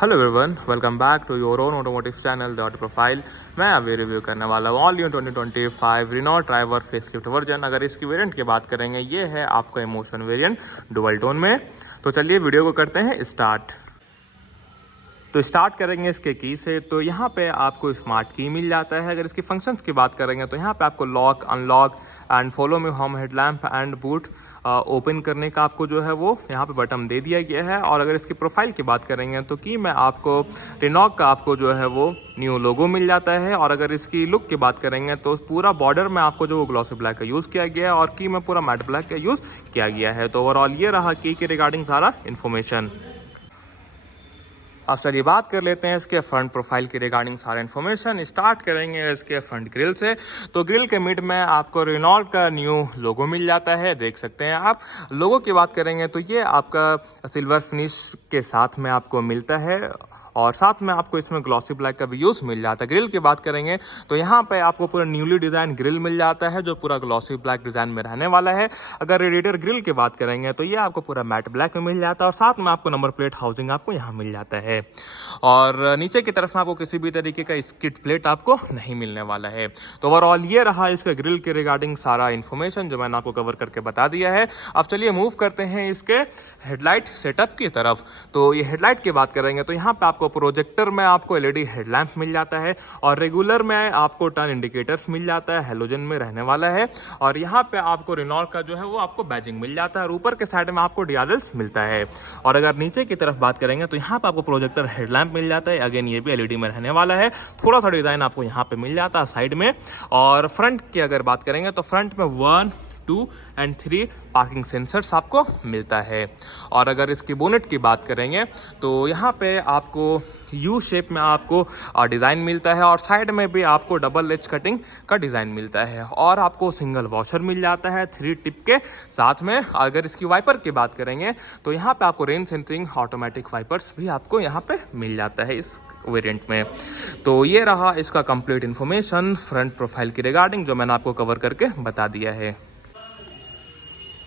Hello everyone, welcome back to your own automotive channel the auto profile. मैं अभी review करने वाला हूँ all new 2025 Renault Triber facelift version. अगर इसकी वेरिएंट की बात करेंगे, ये है आपका इमोशन वेरिएंट डुअल टोन में। तो चलिए वीडियो को करते हैं स्टार्ट। तो स्टार्ट करेंगे इसके की से। तो यहाँ पे आपको स्मार्ट की मिल जाता है। अगर इसकी फंक्शंस की बात करेंगे तो यहाँ पे आपको lock, unlock and follow me home headlamp and boot open करने का आपको जो है वो यहाँ पे बटन दे दिया गया है। और अगर इसकी प्रोफाइल की बात करेंगे तो की में आपको रेनॉल्ट का आपको जो है वो न्यू लोगो मिल जाता है। और अगर इसकी लुक की बात करेंगे तो पूरा बॉर्डर में आपको जो ग्लॉसी ब्लैक का यूज़ किया गया है और की में पूरा मैट ब्लैक का यूज़ किया गया है। तो ओवरऑल ये रहा की के रिगार्डिंग सारा इन्फॉर्मेशन। अब चलिए बात कर लेते हैं इसके फ्रंट प्रोफाइल की रिगार्डिंग सारा इन्फॉर्मेशन। स्टार्ट करेंगे इसके फ्रंट ग्रिल से। तो ग्रिल के मिड में आपको रेनॉल्ट का न्यू लोगो मिल जाता है, देख सकते हैं आप। लोगो की बात करेंगे तो ये आपका सिल्वर फिनिश के साथ में आपको मिलता है और साथ में आपको इसमें ग्लॉसी ब्लैक का भी यूज़ मिल जाता है। ग्रिल की बात करेंगे तो यहाँ पे आपको पूरा न्यूली डिज़ाइन ग्रिल मिल जाता है जो पूरा ग्लॉसी ब्लैक डिज़ाइन में रहने वाला है। अगर रेडिएटर ग्रिल की बात करेंगे तो ये आपको पूरा मैट ब्लैक में मिल जाता है और साथ में आपको नंबर प्लेट हाउसिंग आपको यहाँ मिल जाता है। और नीचे की तरफ में आपको किसी भी तरीके का स्किड प्लेट आपको नहीं मिलने वाला है। तो ओवरऑल ये रहा इसके ग्रिल के रिगार्डिंग सारा इन्फॉर्मेशन जो मैंने आपको कवर करके बता दिया है। अब चलिए मूव करते हैं इसके हेडलाइट सेटअप की तरफ। तो ये हेडलाइट की बात करेंगे तो यहाँ पे आपको प्रोजेक्टर में आपको एलईडी हेडलैम्प मिल जाता है और रेगुलर में आपको टर्न इंडिकेटर्स मिल जाता है, हेलोजन में रहने वाला है। और यहाँ पे आपको रेनॉल्ट का जो है वो आपको बैजिंग मिल जाता है और ऊपर के साइड में आपको डीआरएल्स मिलता है। और अगर नीचे की तरफ बात करेंगे तो यहाँ पे आपको प्रोजेक्टर हेडलैम्प मिल जाता है। अगेन ये भी एलईडी में रहने वाला है। थोड़ा सा डिजाइन आपको यहाँ पे मिल जाता है साइड में। और फ्रंट की अगर बात करेंगे तो फ्रंट में 1, 2 एंड 3 पार्किंग सेंसर्स आपको मिलता है। और अगर इसकी बोनेट की बात करेंगे तो यहाँ पे आपको यू शेप में आपको डिज़ाइन मिलता है और साइड में भी आपको डबल एज कटिंग का डिज़ाइन मिलता है और आपको सिंगल वॉशर मिल जाता है 3 टिप के साथ में। अगर इसकी वाइपर की बात करेंगे तो यहाँ पे आपको रेन सेंसिंग ऑटोमेटिक वाइपर्स भी आपको यहाँ पे मिल जाता है इस वेरिएंट में। तो ये रहा इसका कंप्लीट इन्फॉर्मेशन फ्रंट प्रोफाइल की रिगार्डिंग जो मैंने आपको कवर करके बता दिया है।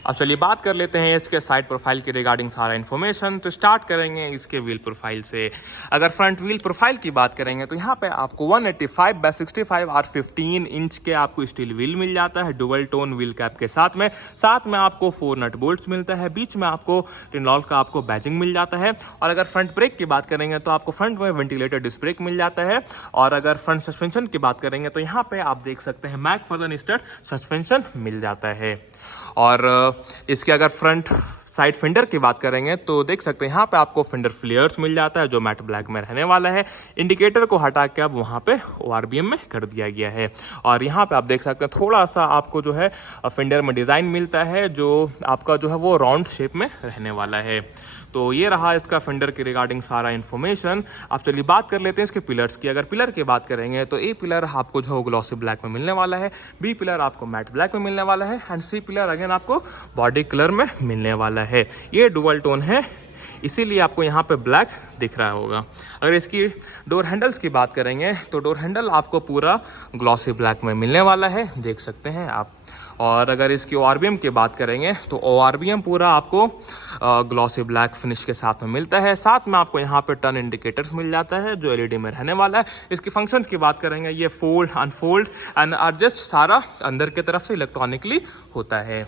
अब चलिए बात कर लेते हैं इसके साइड प्रोफाइल की रिगार्डिंग सारा इन्फॉर्मेशन। तो स्टार्ट करेंगे इसके व्हील प्रोफाइल से। अगर फ्रंट व्हील प्रोफाइल की बात करेंगे तो यहाँ पे आपको 185/65 R15 इंच के आपको स्टील व्हील मिल जाता है डुअल टोन व्हील कैप के साथ में। साथ में आपको 4 नट बोल्ट्स मिलता है। बीच में आपको रेनॉल्ट का आपको बैजिंग मिल जाता है। और अगर फ्रंट ब्रेक की बात करेंगे तो आपको फ्रंट में वेंटिलेटेड डिस्क ब्रेक मिल जाता है। और अगर फ्रंट सस्पेंशन की बात करेंगे तो यहाँ पे आप देख सकते हैं मैक फर्जन स्टड सस्पेंशन मिल जाता है। और इसके अगर फ्रंट साइड फेंडर की बात करेंगे तो देख सकते हैं यहाँ पे आपको फेंडर फ्लेयर्स मिल जाता है जो मैट ब्लैक में रहने वाला है। इंडिकेटर को हटा के अब वहाँ पे ORBM में कर दिया गया है। और यहाँ पे आप देख सकते हैं थोड़ा सा आपको जो है फेंडर में डिज़ाइन मिलता है जो आपका जो है वो राउंड शेप में रहने वाला है। तो ये रहा इसका फेंडर के रिगार्डिंग सारा इन्फॉर्मेशन। अब चलिए बात कर लेते हैं इसके पिलर्स की। अगर पिलर की बात करेंगे तो ए पिलर आपको जो है ग्लॉसी ब्लैक में मिलने वाला है, बी पिलर आपको मैट ब्लैक में मिलने वाला है एंड सी पिलर अगेन आपको बॉडी कलर में मिलने वाला है। ये डुअल टोन है इसीलिए आपको यहाँ पे ब्लैक दिख रहा होगा। अगर इसकी डोर हैंडल्स की बात करेंगे तो डोर हैंडल आपको पूरा ग्लॉसी ब्लैक में मिलने वाला है, देख सकते हैं आप। और अगर इसकी ORBM की बात करेंगे तो ORBM पूरा आपको ग्लॉसी ब्लैक फिनिश के साथ में मिलता है। साथ में आपको यहाँ पे टर्न इंडिकेटर्स मिल जाता है जो एलईडी में रहने वाला है। इसकी फंक्शंस की बात करेंगे ये फोल्ड, अनफोल्ड एंड एडजस्ट सारा अंदर की तरफ से इलेक्ट्रॉनिकली होता है।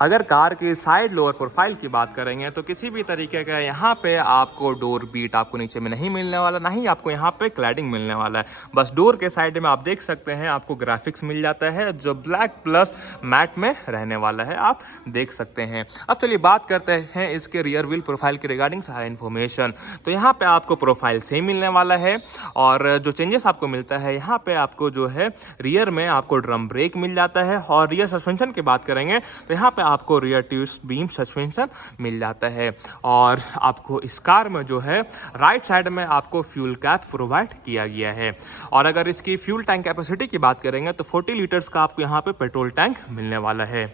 अगर कार की साइड लोअर प्रोफाइल की बात करेंगे तो किसी भी तरीके का यहाँ पे आपको डोर बीट आपको नीचे में नहीं मिलने वाला, ना ही आपको यहाँ पे क्लैडिंग मिलने वाला है। बस डोर के साइड में आप देख सकते हैं आपको ग्राफिक्स मिल जाता है जो ब्लैक प्लस मैट में रहने वाला है, आप देख सकते हैं। अब चलिए बात करते हैं इसके रियर व्हील प्रोफाइल के रिगार्डिंग सारा इन्फॉर्मेशन। तो यहाँ पे आपको प्रोफाइल सेम मिलने वाला है और जो चेंजेस आपको मिलता है यहाँ पे आपको जो है रियर में आपको ड्रम ब्रेक मिल जाता है। और रियर सस्पेंशन की बात करेंगे तो यहाँ पे आपको रियर ट्विस्ट बीम सस्पेंशन मिल जाता है। और आपको इस कार में जो है राइट साइड में आपको फ्यूल कैप प्रोवाइड किया गया है। और अगर इसकी फ्यूल टैंक कैपेसिटी की बात करेंगे तो 40 लीटर्स का आपको यहाँ पे पेट्रोल टैंक मिलने वाला है।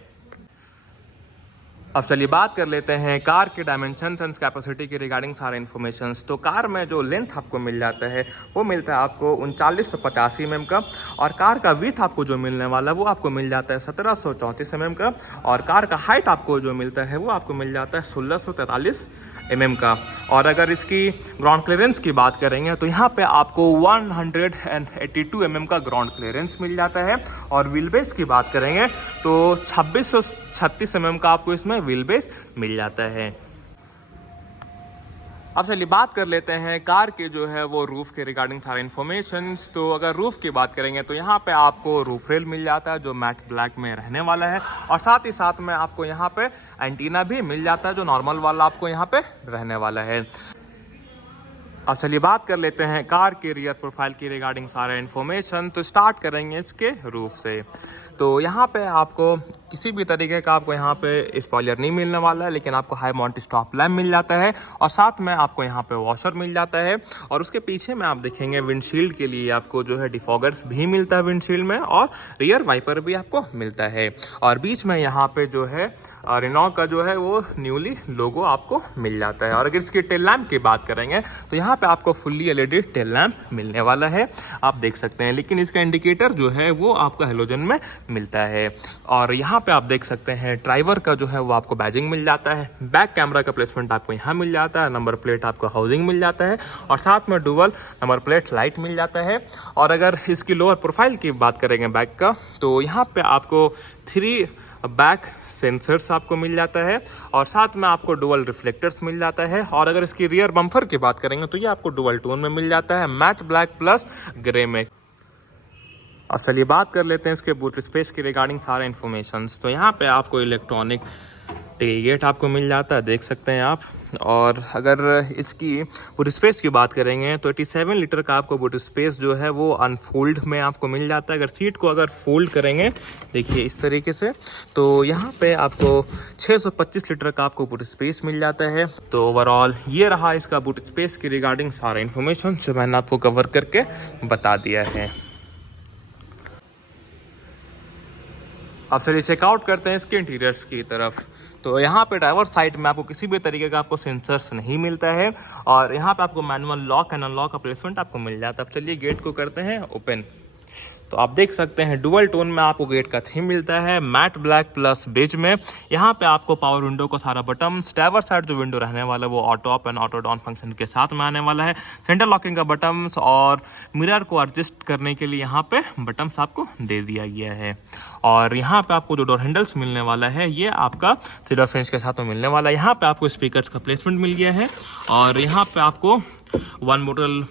अब चलिए बात कर लेते हैं कार के डायमेंशन एंड कैपेसिटी के रिगार्डिंग सारे इन्फॉर्मेशन। तो कार में जो लेंथ आपको मिल जाता है वो मिलता है आपको 3985 mm का। और कार का विड्थ आपको जो मिलने वाला है वो आपको मिल जाता है 1734 mm का। और कार का हाइट आपको जो मिलता है वो आपको मिल जाता है 1643 mm का। और अगर इसकी ग्राउंड क्लियरेंस की बात करेंगे तो यहाँ पे आपको 182 mm का ग्राउंड क्लियरेंस मिल जाता है। और व्हील बेस की बात करेंगे तो 2636 mm का आपको इसमें व्हील बेस मिल जाता है। अब चलिए बात कर लेते हैं कार के जो है वो रूफ के रिगार्डिंग सारे इन्फॉर्मेशन। तो अगर रूफ की बात करेंगे तो यहाँ पे आपको रूफ रेल मिल जाता है जो मैट ब्लैक में रहने वाला है। और साथ ही साथ में आपको यहाँ पे एंटीना भी मिल जाता है जो नॉर्मल वाला आपको यहाँ पे रहने वाला है। अब चलिए बात कर लेते हैं कार के रियर प्रोफाइल की रिगार्डिंग सारे इन्फॉर्मेशन। तो स्टार्ट करेंगे इसके रूफ से। तो यहाँ पे आपको किसी भी तरीके का आपको यहाँ पे स्पॉइलर नहीं मिलने वाला है, लेकिन आपको हाई माउंट स्टॉप लैम्प मिल जाता है और साथ में आपको यहाँ पे वॉशर मिल जाता है। और उसके पीछे में आप देखेंगे विंडशील्ड के लिए आपको जो है डिफॉगर्स भी मिलता है विंडशील्ड में, और रियर वाइपर भी आपको मिलता है। और बीच में यहाँ पे जो है रेनॉ का जो है वो न्यूली लोगो आपको मिल जाता है। और अगर इसकी टेल लैम्प की बात करेंगे तो यहाँ पे आपको फुल्ली एलईडी टेल लैम्प मिलने वाला है, आप देख सकते हैं। लेकिन इसका इंडिकेटर जो है वो आपको हेलोजन में मिलता है। और यहाँ पे आप देख सकते हैं ड्राइवर का जो है वो आपको बैजिंग मिल जाता है। बैक कैमरा का प्लेसमेंट आपको यहाँ मिल जाता है। नंबर प्लेट आपको हाउसिंग मिल जाता है और साथ में डुअल नंबर प्लेट लाइट मिल जाता है। और अगर इसकी लोअर प्रोफाइल की बात करेंगे बैक का, तो यहाँ पे आपको 3 बैक सेंसर्स आपको मिल जाता है और साथ में आपको डुअल रिफ्लेक्टर्स मिल जाता है। और अगर इसकी रियर बम्पर की बात करेंगे तो ये आपको डुअल टोन में मिल जाता है, मैट ब्लैक प्लस ग्रे में। अब चलिए बात कर लेते हैं इसके बूट स्पेस की रिगार्डिंग सारे इन्फॉर्मेशन। तो यहाँ पे आपको इलेक्ट्रॉनिक टेलगेट आपको मिल जाता है, देख सकते हैं आप। और अगर इसकी बूट स्पेस की बात करेंगे तो 87 लीटर का आपको बूट स्पेस जो है वो अनफोल्ड में आपको मिल जाता है। अगर सीट को अगर फोल्ड करेंगे देखिए इस तरीके से, तो यहाँ पे आपको 625 लीटर का आपको बूट स्पेस मिल जाता है। तो ओवरऑल ये रहा इसका बूट स्पेस की रिगार्डिंग सारा इन्फॉर्मेशन जो मैंने आपको कवर करके बता दिया है। अब चलिए चेकआउट करते हैं इसके इंटीरियर्स की तरफ। तो यहाँ पे ड्राइवर साइड में आपको किसी भी तरीके का आपको सेंसर्स नहीं मिलता है और यहाँ पे आपको मैनुअल लॉक एंड अनलॉक का प्लेसमेंट आपको मिल जाता है। अब चलिए गेट को करते हैं ओपन। तो आप देख सकते हैं डुअल टोन में आपको गेट का थीम मिलता है, मैट ब्लैक प्लस बेज में। यहाँ पे आपको पावर विंडो को सारा बटन, ड्राइवर साइड जो विंडो रहने वाला है वो auto up and auto down function के साथ में आने वाला है। सेंटर लॉकिंग का बटन और मिरर को एडजस्ट करने के लिए यहाँ पे बटन्स आपको दे दिया गया है। और यहाँ पे आपको जो डोर हैंडल्स मिलने वाला है ये आपका सिल्वर फिनिश के साथ में मिलने वाला है। यहाँ पे आपको स्पीकर्स का प्लेसमेंट मिल गया है और यहाँ पे आपको 1 बोतल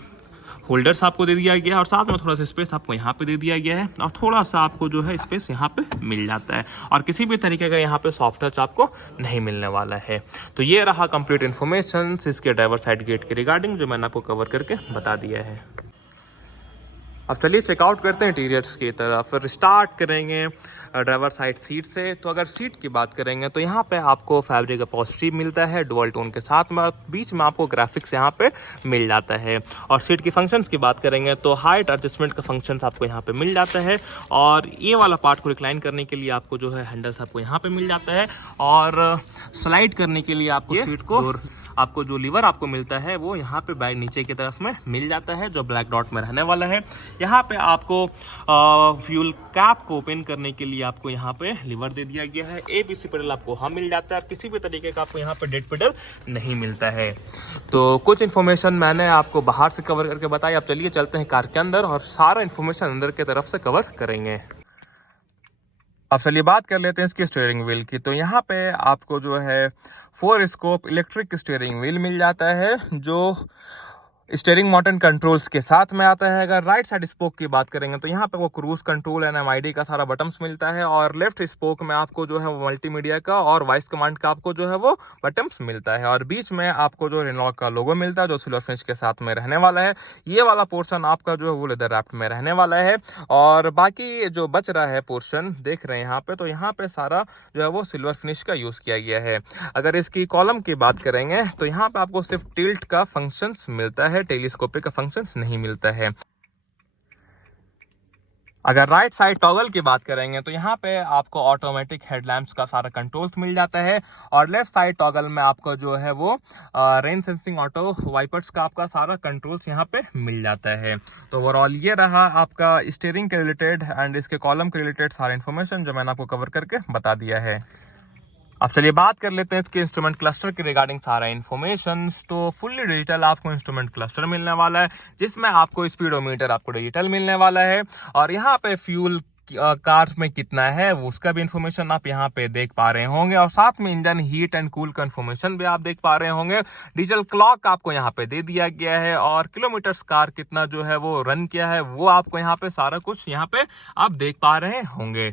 होल्डर्स आपको दे दिया गया है और साथ में थोड़ा सा स्पेस आपको यहाँ पे दे दिया गया है और थोड़ा सा आपको जो है स्पेस यहाँ पे मिल जाता है। और किसी भी तरीके का यहाँ पे सॉफ्ट टच आपको नहीं मिलने वाला है। तो ये रहा कंप्लीट इन्फॉर्मेशन इसके ड्राइवर साइड गेट के रिगार्डिंग जो मैंने आपको कवर करके बता दिया है। अब चलिए चेकआउट करते हैं इंटीरियर्स की तरफ। फिर स्टार्ट करेंगे ड्राइवर साइड सीट से। तो अगर सीट की बात करेंगे तो यहाँ पे आपको फैब्रिक अपॉल्स्ट्री मिलता है डुअल टोन के साथ में, बीच में आपको ग्राफिक्स यहाँ पे मिल जाता है। और सीट की फंक्शंस की बात करेंगे तो हाइट एडजस्टमेंट का फंक्शंस आपको यहाँ पे मिल जाता है और ये वाला पार्ट को रिक्लाइन करने के लिए आपको जो है हैंडल्स आपको यहाँ पे मिल जाता है और स्लाइड करने के लिए आपको सीट को आपको जो लीवर आपको मिलता है वो यहाँ पे बैक नीचे की तरफ में मिल जाता है जो ब्लैक डॉट में रहने वाला है। यहाँ पे आपको फ्यूल कैप को ओपन करने के लिए आपको यहाँ पे लीवर दे दिया गया है। ABC पेडल आपको वहाँ मिल जाता है और किसी भी तरीके का आपको यहाँ पे डेड पेडल नहीं मिलता है। तो कुछ इन्फॉर्मेशन मैंने आपको बाहर से कवर करके बताई। अब चलिए चलते हैं कार के अंदर और सारा इन्फॉर्मेशन अंदर की तरफ से कवर करेंगे। अब चलिए बात कर लेते हैं इसकी स्टीयरिंग व्हील की। तो यहाँ पे आपको जो है 4 स्कोप इलेक्ट्रिक स्टीयरिंग व्हील मिल जाता है जो स्टीयरिंग मोटर कंट्रोल्स के साथ में आता है। अगर राइट साइड स्पोक की बात करेंगे तो यहाँ पे वो क्रूज कंट्रोल एंड MID का सारा बटन्स मिलता है और लेफ्ट स्पोक में आपको जो है वो मल्टीमीडिया का और वॉइस कमांड का आपको जो है वो बटन्स मिलता है। और बीच में आपको जो रेनॉल्ट का लोगो मिलता है जो सिल्वर फिनिश के साथ में रहने वाला है। ये वाला पोर्शन आपका जो है वो लेदर रैप्ड में रहने वाला है और बाकी जो बच रहा है पोर्शन देख रहे हैं यहाँ पे, तो यहाँ पे सारा जो है वो सिल्वर फिनिश का यूज किया गया है। अगर इसकी कॉलम की बात करेंगे तो यहाँ पे आपको सिर्फ टिल्ट का फंक्शंस मिलता है, टेलीस्कोपिक का फंक्शंस नहीं मिलता है। अगर राइट साइड टॉगल की बात करेंगे तो यहाँ पे आपको ऑटोमेटिक हेडलैम्प्स का सारा कंट्रोल्स मिल जाता है और लेफ्ट साइड टॉगल में आपको जो है वो रेन सेंसिंग ऑटो वाइपर्स का आपका सारा कंट्रोल्स यहाँ पे मिल जाता है। तो ओवरऑल ये रहा आपका स्टीयरिंग के रिलेटेड एंड इसके कॉलम के रिलेटेड सारा इन्फॉर्मेशन जो मैंने आपको कवर करके बता दिया है। अब चलिए बात कर लेते हैं इसके इंस्ट्रूमेंट क्लस्टर के रिगार्डिंग सारा इन्फॉर्मेशन। तो फुल्ली डिजिटल आपको इंस्ट्रूमेंट क्लस्टर मिलने वाला है, जिसमें आपको स्पीडोमीटर आपको डिजिटल मिलने वाला है, और यहाँ पे फ्यूल कार में कितना है वो उसका भी इंफॉर्मेशन आप यहाँ पे देख पा रहे होंगे, और साथ में इंजन हीट एंड कूल का इंफॉर्मेशन भी आप देख पा रहे होंगे। डिजिटल क्लॉक आपको यहाँ पे दे दिया गया है, और किलोमीटर कार कितना जो है वो रन किया है वो आपको यहाँ पे सारा कुछ यहाँ पे आप देख पा रहे होंगे।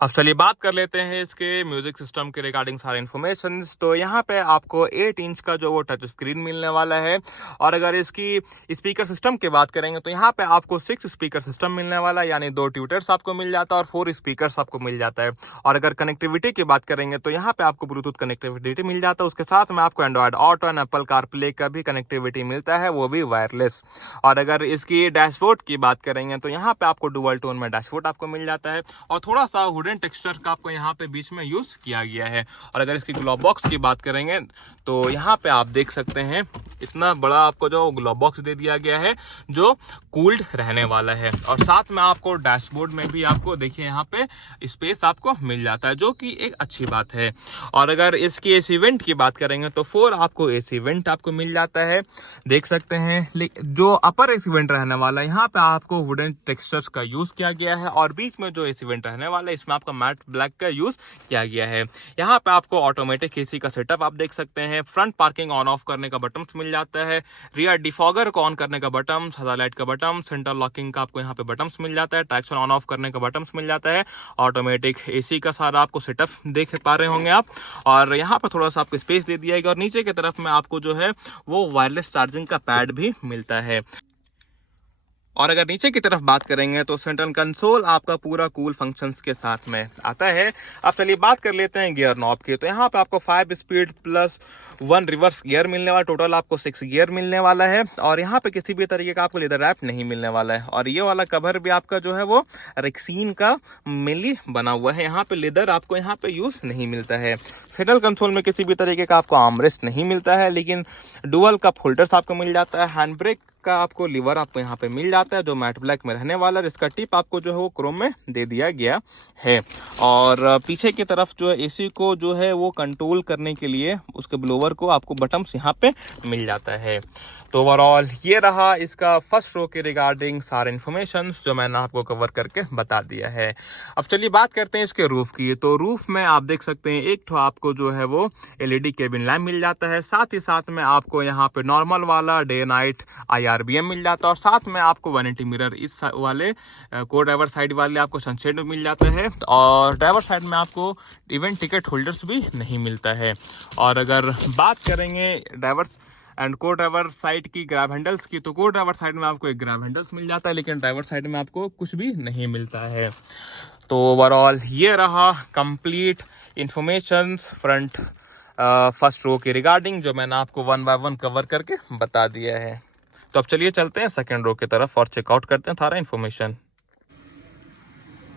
अब चलिए बात कर लेते हैं इसके म्यूजिक सिस्टम के रिगार्डिंग सारे इन्फॉर्मेशन। तो यहाँ पे आपको 8 इंच का जो वो टच स्क्रीन मिलने वाला है, और अगर इसकी स्पीकर सिस्टम की बात करेंगे तो यहाँ पे आपको 6 स्पीकर सिस्टम मिलने वाला है, यानी 2 ट्यूटर्स आपको मिल जाता है और 4 स्पीकर्स आपको मिल जाता है। और अगर कनेक्टिविटी की बात करेंगे तो यहाँ पे आपको ब्लूटूथ कनेक्टिविटी मिल जाता है, उसके साथ में आपको Android auto and Apple CarPlay का भी कनेक्टिविटी मिलता है, वो भी वायरलेस। और अगर इसकी डैशबोर्ड की बात करेंगे तो यहाँ पे आपको डुअल टोन में डैशबोर्ड आपको मिल जाता है, और थोड़ा सा टेक्सचर का आपको यहाँ पे बीच में यूज किया गया है। और अगर इसकी ग्लोव बॉक्स की बात करेंगे तो यहाँ पे आप देख सकते हैं इतना बड़ा आपको जो ग्लोव बॉक्स दे दिया गया है जो कूल्ड रहने वाला है, और साथ में आपको डैशबोर्ड में भी आपको देखिए यहाँ पे स्पेस आपको मिल जाता है, जो कि एक अच्छी बात है। और अगर इसकी एसी वेंट की बात करेंगे तो 4 आपको एसी वेंट आपको मिल जाता है, देख सकते हैं। जो अपर एसी वेंट रहने वाला है यहाँ पे आपको वुडन टेक्सचर्स का यूज किया गया है, और बीच में जो एसी वेंट रहने वाला है इसमें आपका मैट ब्लैक का यूज किया गया है। यहाँ पे आपको ऑटोमेटिक एसी का सेटअप आप देख सकते हैं, फ्रंट पार्किंग ऑन ऑफ करने का बटन मिल जाता है, रियर डिफॉगर को ऑन करने का बटन, हजालाइट का बटन, सेंटर लॉकिंग का आपको यहाँ पे बटन मिल जाता है, ट्रैक्शन ऑन ऑफ करने का बटन मिल जाता है, ऑटोमेटिक एसी का सारा आपको सेटअप देख पा रहे होंगे आप। और यहाँ पर थोड़ा सा आपको स्पेस दे दिया गया, और नीचे की तरफ में आपको जो है वो वायरलेस चार्जिंग का पैड भी मिलता है। और अगर नीचे की तरफ बात करेंगे तो सेंट्रल कंसोल आपका पूरा कूल फंक्शंस के साथ में आता है। अब चलिए बात कर लेते हैं गियर नॉब की। तो यहाँ पे आपको 5 स्पीड प्लस 1 रिवर्स गियर मिलने वाला, टोटल आपको 6 गियर मिलने वाला है, और यहाँ पे किसी भी तरीके का आपको लेदर रैप नहीं मिलने वाला है। और ये वाला कवर भी आपका जो है वो रेक्सीन का मेनली बना हुआ है, यहाँ पे लेदर आपको यहाँ पे यूज नहीं मिलता है। सेंट्रल कंसोल में किसी भी तरीके का आपको आर्मरेस्ट नहीं मिलता है, लेकिन डुअल कप होल्डर्स आपको मिल जाता है, हैंड ब्रेक का आपको लीवर आपको यहाँ पे मिल जाता है जो मैट ब्लैक में रहने वाला है, इसका टिप आपको जो है वो क्रोम में दे दिया गया है। और पीछे की तरफ जो है एसी को जो है वो कंट्रोल करने के लिए उसके ब्लोवर को आपको बटन्स यहाँ पे मिल जाता है। तो ओवरऑल ये रहा इसका फर्स्ट रो के रिगार्डिंग सारे इन्फॉर्मेशन जो मैंने आपको कवर करके बता दिया है। अब चलिए बात करते हैं इसके रूफ की। तो रूफ में आप देख सकते हैं एक तो आपको जो है वो एलईडी केबिन लैम्प मिल जाता है, साथ ही साथ में आपको यहाँ पे नॉर्मल वाला डे नाइट IRBM मिल जाता है, और साथ में आपको वैनिटी मिरर इस वाले को ड्राइवर साइड वाले आपको सनशेड मिल जाता है, और ड्राइवर साइड में आपको इवेंट टिकट होल्डर्स भी नहीं मिलता है। और अगर बात करेंगे ड्राइवर एंड को ड्राइवर साइड की ग्रैब हैंडल्स की, तो को ड्राइवर साइड में आपको एक ग्रैब हैंडल्स मिल जाता है, लेकिन ड्राइवर साइड में आपको कुछ भी नहीं मिलता है। तो ओवरऑल ये रहा complete information front first row के रिगार्डिंग जो मैंने आपको 1 बाय 1 कवर करके बता दिया है। तो अब चलिए चलते हैं सेकेंड रो की तरफ और चेकआउट करते हैं सारा इन्फॉर्मेशन।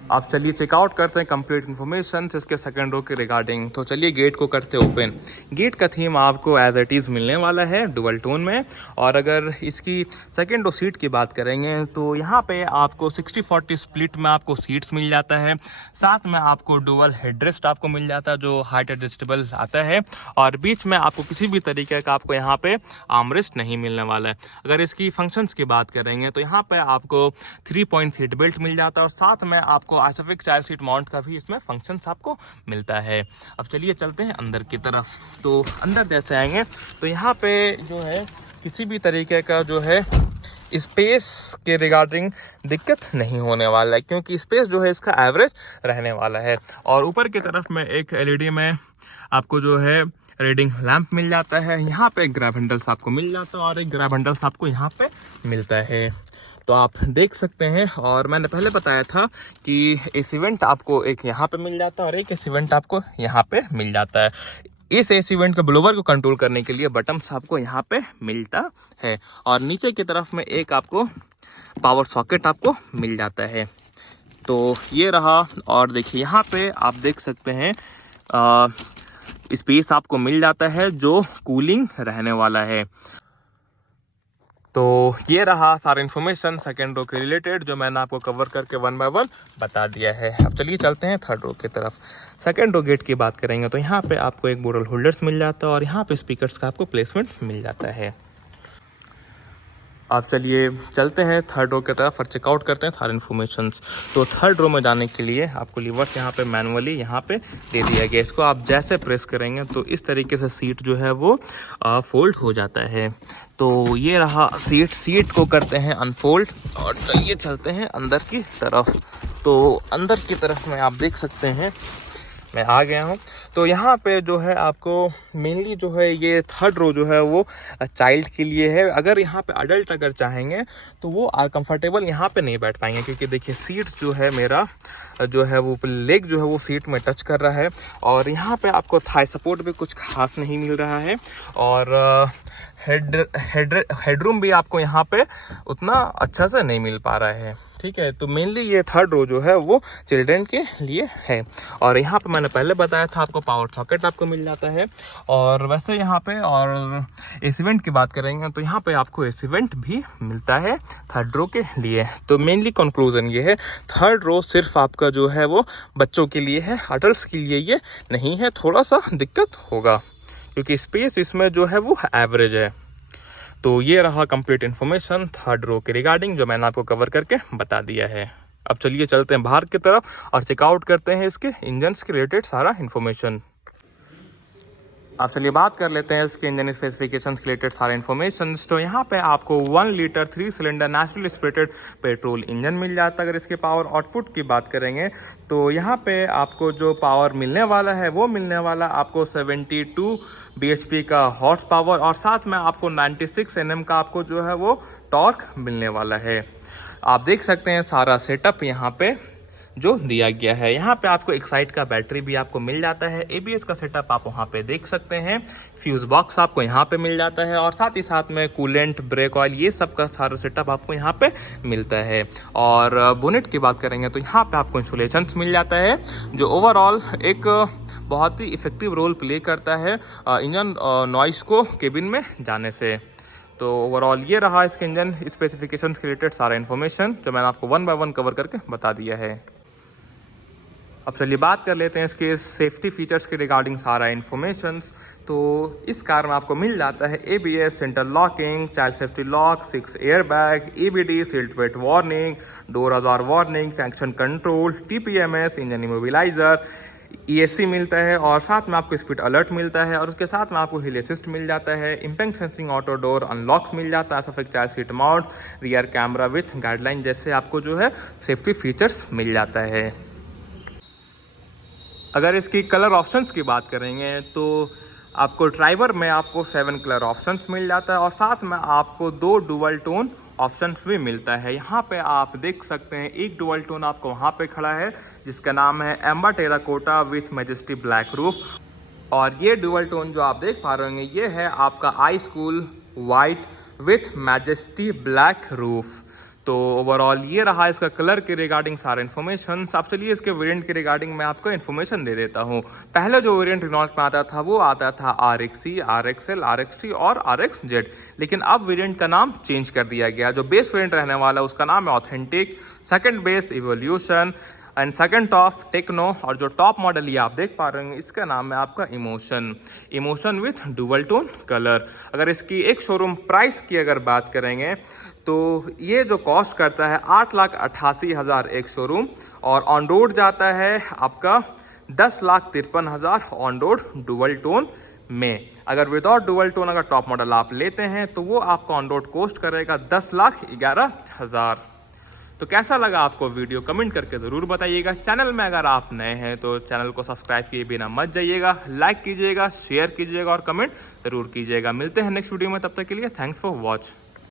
आप चलिए चेकआउट करते हैं कंप्लीट इन्फॉर्मेशन इसके सेकंड रो के रिगार्डिंग। तो चलिए गेट को करते हैं ओपन। गेट का थीम आपको एज इट इज़ मिलने वाला है डुअल टोन में। और अगर इसकी सेकंड रो सीट की बात करेंगे तो यहाँ पे आपको 60-40 स्प्लिट में आपको सीट्स मिल जाता है, साथ में आपको डुअल हेडरेस्ट आपको मिल जाता है जो हाइट एडजस्टेबल आता है, और बीच में आपको किसी भी तरीके का आपको यहाँ पे आर्मरेस्ट नहीं मिलने वाला है। अगर इसकी फंक्शंस की बात करेंगे तो यहाँ पे आपको 3 पॉइंट सीट बेल्ट मिल जाता है, और साथ में आपको आइसोफिक्स चाइल्ड सीट माउंट का भी इसमें फंक्शंस आपको मिलता है। अब चलिए चलते हैं अंदर की तरफ। तो अंदर जैसे आएंगे तो यहाँ पे जो है किसी भी तरीके का जो है स्पेस के रिगार्डिंग दिक्कत नहीं होने वाला है, क्योंकि स्पेस जो है इसका एवरेज रहने वाला है। और ऊपर की तरफ में एक एलईडी में आपको जो है रीडिंग लैंप मिल जाता है, यहाँ पे एक ग्रैब हैंडल्स आपको मिल जाता है, और एक ग्रैब हैंडल्स आपको यहाँ पे मिलता है। तो आप देख सकते हैं, और मैंने पहले बताया था कि एसी वेंट आपको एक यहाँ पे मिल जाता है और एक एसी वेंट आपको यहाँ पे मिल जाता है। इस एसी वेंट के ब्लोवर को कंट्रोल करने के लिए बटन्स आपको यहाँ पे मिलता है, और नीचे की तरफ में एक आपको पावर सॉकेट आपको मिल जाता है। तो ये रहा, और देखिए यहाँ पे आप देख सकते हैं स्पेस आपको मिल जाता है जो कूलिंग रहने वाला है। तो ये रहा सारा इन्फॉर्मेशन सेकेंड रो के रिलेटेड जो मैंने आपको कवर करके 1 बाय 1 बता दिया है। अब चलिए चलते हैं थर्ड रो की तरफ। सेकेंड रो गेट की बात करेंगे तो यहाँ पे आपको एक बोरल होल्डर्स मिल जाता है और यहाँ पे स्पीकर्स का आपको प्लेसमेंट मिल जाता है। आप चलिए चलते हैं थर्ड रो की तरफ और चेकआउट करते हैं सारे इन्फॉर्मेशन। तो थर्ड रो में जाने के लिए आपको लीवर्स यहाँ पे मैनुअली यहाँ पे दे दिया गया। इसको आप जैसे प्रेस करेंगे तो इस तरीके से सीट जो है वो फोल्ड हो जाता है। तो ये रहा सीट को करते हैं अनफोल्ड और चलिए चलते हैं अंदर की तरफ। तो अंदर की तरफ में आप देख सकते हैं मैं आ गया हूँ। तो यहाँ पे जो है आपको मेनली जो है ये थर्ड रो जो है वो चाइल्ड के लिए है। अगर यहाँ पे अडल्ट अगर चाहेंगे तो वो कंफर्टेबल यहाँ पे नहीं बैठ पाएंगे, क्योंकि देखिए सीट जो है मेरा जो है वो लेग जो है वो सीट में टच कर रहा है और यहाँ पे आपको थाई सपोर्ट भी कुछ खास नहीं मिल रहा है और हेडरूम भी आपको यहाँ पे उतना अच्छा से नहीं मिल पा रहा है। ठीक है, तो मेनली ये थर्ड रो जो है वो चिल्ड्रन के लिए है। और यहाँ पे मैंने पहले बताया था आपको पावर सॉकेट आपको मिल जाता है। और वैसे यहाँ पे और एसी वेंट की बात करेंगे तो यहाँ पे आपको एसी वेंट भी मिलता है थर्ड रो के लिए। तो मेनली कंक्लूजन ये है, थर्ड रो सिर्फ आपका जो है वो बच्चों के लिए है, अडल्ट के लिए ये नहीं है। थोड़ा सा दिक्कत होगा क्योंकि स्पेस इसमें जो है वो एवरेज है। तो ये रहा कंप्लीट इन्फॉर्मेशन थर्ड रो के रिगार्डिंग जो मैंने आपको कवर करके बता दिया है। अब चलिए चलते हैं बाहर की तरफ और चेकआउट करते हैं इसके इंजन्स के रिलेटेड सारा इन्फॉर्मेशन। आप चलिए बात कर लेते हैं इसके इंजन स्पेसिफिकेशन के रिलेटेड सारे इन्फॉर्मेशन। तो यहाँ पे आपको 1 litre 3 cylinder natural aspirated petrol engine मिल जाता है। अगर इसके पावर आउटपुट की बात करेंगे तो यहाँ पे आपको जो पावर मिलने वाला है वो मिलने वाला आपको 72 bhp का हॉर्स पावर और साथ में आपको 96 Nm का आपको जो है वो टॉर्क मिलने वाला है। आप देख सकते हैं सारा सेटअप यहाँ पे जो दिया गया है। यहाँ पे आपको एक्साइट का बैटरी भी आपको मिल जाता है। एबीएस का सेटअप आप वहाँ पे देख सकते हैं। फ्यूज बॉक्स आपको यहाँ पे मिल जाता है और साथ ही साथ में कूलेंट, ब्रेक ऑयल, ये सब का सारा सेटअप आपको यहाँ पे मिलता है। और बोनेट की बात करेंगे तो यहाँ पे आपको इंसुलेशन मिल जाता है जो ओवरऑल एक बहुत ही इफेक्टिव रोल प्ले करता है इंजन नॉइस को केबिन में जाने से। तो ओवरऑल ये रहा इसके इंजन स्पेसिफिकेशन के रिलेटेड सारा इन्फॉर्मेशन जो मैंने आपको 1 बाय 1 कवर करके बता दिया है। अब चलिए बात कर लेते हैं इसके सेफ्टी फीचर्स के रिगार्डिंग सारा इन्फॉर्मेशंस। तो इस कार में आपको मिल जाता है ABS, centre locking, child safety lock, 6 air bag, EBD, seat belt warning, door ajar warning, traction control, TPMS, engine immobiliser, ESC मिलता है और साथ में आपको स्पीड अलर्ट मिलता है और उसके साथ में आपको हिल असिस्ट मिल जाता है। Impact sensing auto door unlocks मिल जाता है, सफेद child seat mount, rear camera with guideline जैसे आपको जो है सेफ्टी फीचर्स मिल जाता है। अगर इसकी कलर ऑप्शंस की बात करेंगे तो आपको ड्राइवर में आपको 7 कलर ऑप्शंस मिल जाता है और साथ में आपको 2 डुअल टोन ऑप्शंस भी मिलता है। यहाँ पे आप देख सकते हैं एक डुअल टोन आपको वहाँ पे खड़ा है जिसका नाम है amber terracotta with majesty black roof. और ये डुअल टोन जो आप देख पा रहे होंगे ये है आपका ice cool white with majesty black roof. तो ओवरऑल ये रहा इसका कलर के रिगार्डिंग सारा इन्फॉर्मेशन। अब चलिए इसके वेरिएंट के रिगार्डिंग मैं आपको इन्फॉर्मेशन दे देता हूँ। पहले जो वेरिएंट रिनॉल्ट में आता था वो आता था RXE, RXL, RXT और RXZ, लेकिन अब वेरिएंट का नाम चेंज कर दिया गया। जो बेस वेरिएंट रहने वाला है उसका नाम है authentic, second base evolution and second top techno और जो टॉप मॉडल ये आप देख पा रहे हैं इसका नाम है आपका emotion with dual tone colour. अगर इसकी एक शोरूम प्राइस की अगर बात करेंगे तो ये जो कॉस्ट करता है 8,88,000 एक शोरूम और ऑन रोड जाता है आपका 10,53,000 ऑन रोड डुअल टोन में। अगर विदाउट डुअल टोन अगर टॉप मॉडल आप लेते हैं तो वो आपका ऑन रोड कॉस्ट करेगा 10,11,000। तो कैसा लगा आपको वीडियो कमेंट करके ज़रूर बताइएगा। चैनल में अगर आप नए हैं तो चैनल को सब्सक्राइब किए बिना मत जाइएगा, लाइक कीजिएगा, शेयर कीजिएगा और कमेंट ज़रूर कीजिएगा। मिलते हैं नेक्स्ट वीडियो में, तब तक के लिए थैंक्स फॉर वॉच।